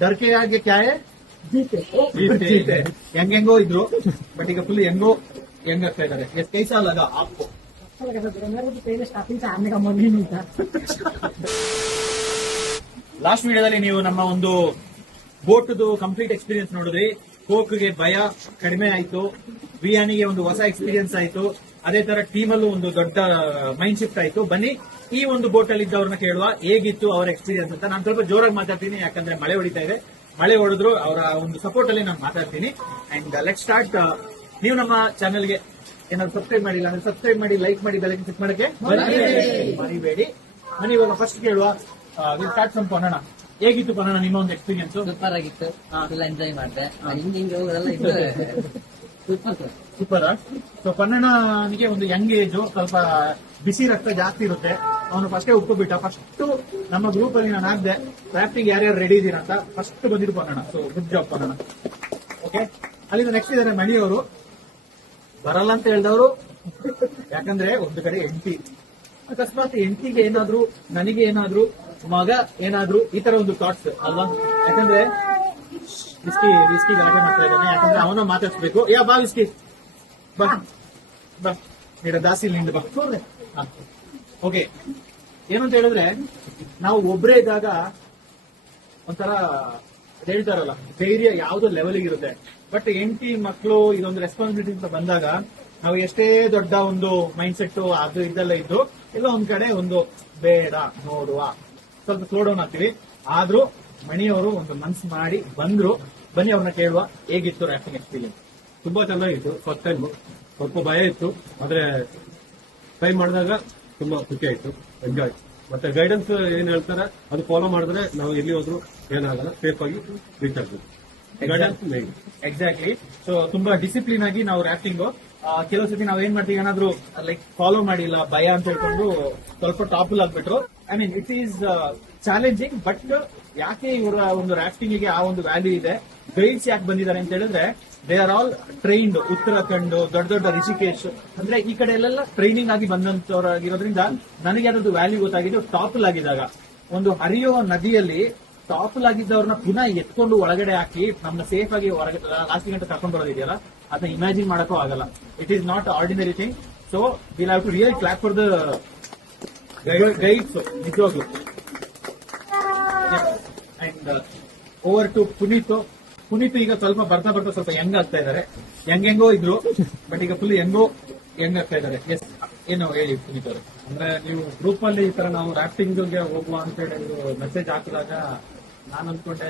डर के आगे क्या है जीते ಹೆಂಗೆಂಗೋ ಇದ್ರು ಬಟ್ ಈಗ ಫುಲ್ ಹೆಂಗ್ ಆಗ್ತಾ ಇದಾರೆ कैसा लगा आपको पहले स्टार्टिंग से आने का मन ही नहीं था। ಲಾಸ್ಟ್ ವಿಡಿಯೋದಲ್ಲಿ ನೀವು ನಮ್ಮ ಒಂದು ಬೋಟ್ದು ಕಂಪ್ಲೀಟ್ ಎಕ್ಸ್ಪೀರಿಯನ್ಸ್ ನೋಡಿದ್ರಿ. ಕೋಕ್ಗೆ ಭಯ ಕಡಿಮೆ ಆಯ್ತು, ಬಿರಿಯಾನಿಗೆ ಒಂದು ಹೊಸ ಎಕ್ಸ್ಪೀರಿಯನ್ಸ್ ಆಯ್ತು, ಅದೇ ತರ ಟೀಮ್ ಅಲ್ಲೂ ಒಂದು ದೊಡ್ಡ ಮೈಂಡ್ ಶಿಫ್ಟ್ ಆಯ್ತು. ಬನ್ನಿ ಈ ಒಂದು ಬೋಟ್ ಅಲ್ಲಿ ಇದ್ದವ್ರನ್ನ ಕೇಳುವ ಹೇಗಿತ್ತು ಅವರ ಎಕ್ಸ್ಪೀರಿಯನ್ಸ್ ಅಂತ. ನಾನು ಸ್ವಲ್ಪ ಜೋರಾಗಿ ಮಾತಾಡ್ತೀನಿ ಯಾಕಂದ್ರೆ ಮಳೆ ಹೊಡಿತಾ ಇದೆ. ಮಳೆ ಹೊಡೆದ್ರು ಅವರ ಒಂದು ಸಪೋರ್ಟ್ ಅಲ್ಲಿ ನಾನು ಮಾತಾಡ್ತೀನಿ. And let start. ನೀವು ನಮ್ಮ ಚಾನೆಲ್ಗೆ ಏನಾದ್ರು ಸಬ್ಸ್ಕ್ರೈಬ್ ಮಾಡಿಲ್ಲ ಅಂದ್ರೆ ಸಬ್ಸ್ಕ್ರೈಬ್ ಮಾಡಿ, ಲೈಕ್ ಮಾಡಿ, ಬೆಲ್ ಕ್ಲಿಕ್ ಮಾಡಕ್ಕೆ ಮರಿಬೇಡಿ. ಬನ್ನಿ ಇವಾಗ ಫಸ್ಟ್ ಕೇಳುವ ಸ್ಟಾರ್ಟ್ ಫ್ರಮ್ ಪನ್ನಣ. ಹೇಗಿತ್ತು ಪನ್ನಣ ನಿಮ್ಮ ಒಂದು ಎಕ್ಸ್ಪೀರಿಯನ್ಸ್? ಸೂಪರ್ ಆಗಿತ್ತು, ಎಲ್ಲ ಎಂಜಾಯ್ ಮಾಡಿದೆ. ಹಿಂಗೆ ಹೋಗೋದೆಲ್ಲ ಇದು ಸೂಪರ್ ಸೂಪರ್. ಸೊ ಪನ್ನಣನಿಗೆ ಒಂದು ಯಂಗ್ ಏಜ್, ಸ್ವಲ್ಪ ಬಿಸಿ ರಕ್ತ ಜಾಸ್ತಿ ಇರುತ್ತೆ. ಅವನು ಫಸ್ಟೇ ಒಪ್ಪಿಬಿಟ್ಟ. ಫಸ್ಟ್ ನಮ್ಮ ಗ್ರೂಪ್ ಅಲ್ಲಿ ನಾನು ಹಾಕ್ದೆ ರಾಫ್ಟಿಂಗ್ ಯಾರ್ಯಾರು ರೆಡಿ ಇದೀರ ಅಂತ. ಫಸ್ಟ್ ಬಂದಿದ್ದು Pannana. So good job Pannana. Okay, ಅಲ್ಲಿಂದ ನೆಕ್ಸ್ಟ್ ಇದಾರೆ ಮಣಿಯವರು. ಬರಲ್ಲ ಅಂತ ಹೇಳಿದವರು, ಯಾಕಂದ್ರೆ ಒಂದು ಕಡೆ ಹೆಂಡತಿ, ಅಕಸ್ಮಾತ್ ಹೆಂಡತಿಗೆ ಏನಾದ್ರು, ನನಗೆ ಏನಾದ್ರು, ಮಗ ಏನಾದ್ರು, ಈ ತರ ಒಂದು ಥಾಟ್ಸ್ ಅಲ್ವಾ? ಯಾಕಂದ್ರೆ ವಿಸ್ಕಿ ಗಲಾಟೆ ಮಾಡ್ತಾ ಇದ್ದಾನೆ, ಯಾಕಂದ್ರೆ ಅವನ ಮಾತಾಡ್ಸ್ಬೇಕು. ಬಾ ವಿಸ್ಕಿ ಬಾ ಬಾ, ನೀಡ ದಾಸಿ ನಿಂದ ಬಾ. ಓಕೆ, ಏನಂತ ಹೇಳಿದ್ರೆ ನಾವು ಒಬ್ಬರೇ ಇದ್ದಾಗ ಒಂಥರ ಹೇಳ್ತಾರಲ್ಲ, ಧೈರ್ಯ ಯಾವ್ದೋ ಲೆವೆಲ್ಗೆ ಇರುತ್ತೆ. ಬಟ್ ಹೆಂಡತಿ ಮಕ್ಕಳು ಇದೊಂದು ರೆಸ್ಪಾನ್ಸಿಬಿಲಿಟಿ ಅಂತ ಬಂದಾಗ ನಾವು ಎಷ್ಟೇ ದೊಡ್ಡ ಒಂದು ಮೈಂಡ್ ಸೆಟ್ ಅದು ಇದೆಲ್ಲ ಇದ್ದು ಇಲ್ಲ ಒಂದ್ ಕಡೆ ಒಂದು ಬೇಡ ನೋಡುವ, ಸ್ವಲ್ಪ ಸ್ಲೋ ಡೌನ್ ಆಗ್ತೀವಿ. ಆದ್ರೂ ಮಣಿಯವರು ಒಂದು ಮನ್ಸು ಮಾಡಿ ಬಂದ್ರು. ಬನ್ನಿ ಅವ್ರನ್ನ ಕೇಳುವ ಹೇಗಿತ್ತು ರಾಫ್ಟಿಂಗ್ ಎಕ್ಸ್ಪೀರಿಯನ್ಸ್. ತುಂಬಾ ಚೆನ್ನಾಗಿತ್ತು. ಫಸ್ಟ್ ಟೈಮ್ ಸ್ವಲ್ಪ ಭಯ ಇತ್ತು, ಆದ್ರೆ ಟ್ರೈ ಮಾಡಿದಾಗ ತುಂಬಾ ಖುಷಿ ಆಯ್ತು, ಎಂಜಾಯ್. ಮತ್ತೆ ಗೈಡೆನ್ಸ್ ಏನ್ ಹೇಳ್ತಾರೆ ಅದು ಫಾಲೋ ಮಾಡಿದ್ರೆ ನಾವು ಎಲ್ಲಿ ಹೋದ್ರು ಏನಾಗಲ್ಲ, ಸೇಫ್ ಆಗಿ ರೀಚ್ ಆಗ್ಬೋದು. Guidance main. ಎಕ್ಸಾಕ್ಟ್ಲಿ. ಸೊ ತುಂಬಾ ಡಿಸಿಪ್ಲಿನ್ ಆಗಿ ನಾವು ರಾಫ್ಟಿಂಗ್ ಕೆಲವು ಸತಿ ನಾವ್ ಏನ್ ಮಾಡ್ತೀವಿ, ಏನಾದ್ರು ಲೈಕ್ ಫಾಲೋ ಮಾಡಿಲ್ಲ, ಭಯ ಅಂತ ಹೇಳ್ಕೊಂಡು ಸ್ವಲ್ಪ ಟಾಪಲ್ ಆಗ್ಬಿಟ್ರು. I mean it is challenging. But ಯಾಕೆ ಇವರ ಒಂದು ರಾಫ್ಟಿಂಗ್ ಗೆ ಆ ಒಂದು ವ್ಯಾಲ್ಯೂ ಇದೆ, ಗೈಡ್ಸ್ ಯಾಕೆ ಬಂದಿದ್ದಾರೆ ಅಂತ ಹೇಳಿದ್ರೆ they are all trained. Uttarakhand, ದೊಡ್ಡ ದೊಡ್ಡ ರಿಷಿಕೇಶ್, ಅಂದ್ರೆ ಈ ಕಡೆ ಎಲ್ಲ ಟ್ರೈನಿಂಗ್ ಆಗಿ ಬಂದಂತವರಾಗಿರೋದ್ರಿಂದ ನನಗೆ ಅದ್ರದ್ದು ವ್ಯಾಲ್ಯೂ ಗೊತ್ತಾಗಿದ್ದು ಟಾಪಲ್ ಆಗಿದಾಗ. ಒಂದು ಹರಿಯುವ ನದಿಯಲ್ಲಿ ಟಾಪಲ್ ಆಗಿದ್ದವ್ರನ್ನ ಪುನಃ ಎತ್ಕೊಂಡು ಒಳಗಡೆ ಹಾಕಿ ನಮ್ನ ಸೇಫ್ ಆಗಿ ಹೊರಗೆ ಲಾಸ್ಟ್ ಗಂಟೆ ಕರ್ಕೊಂಡು ಬರೋದಿದೆಯಲ್ಲ, ಅದನ್ನ ಇಮ್ಯಾಜಿನ್ ಮಾಡಕ್ಕೂ ಆಗಲ್ಲ. It is not ordinary thing. So will have to really clap for the guides, ನಿಜವಾಗ್ಲು. And over to Puneeth. Puneeth ಈಗ ಸ್ವಲ್ಪ ಬರ್ತಾ ಬರ್ತಾ ಸ್ವಲ್ಪ ಯಂಗ್ ಆಗ್ತಾ ಇದಾರೆ. ಹೆಂಗೆಂಗೋ ಇದ್ರು ಬಟ್ ಈಗ ಫುಲ್ ಯಂಗ್ ಆಗ್ತಾ ಇದಾರೆ. ಎಸ್, ಏನು ಹೇಳಿ ಪುನೀತ್ ಅವರು. ಅಂದ್ರೆ ನೀವು ಗ್ರೂಪ್ ಅಲ್ಲಿ ಈ ತರ ನಾವು ರಾಫ್ಟಿಂಗ್ ಗೆ ಹೋಗುವ ಅಂತ ಹೇಳಿ ಮೆಸೇಜ್ ಹಾಕಿದಾಗ ನಾನು ಅನ್ಕೊಂಡೆ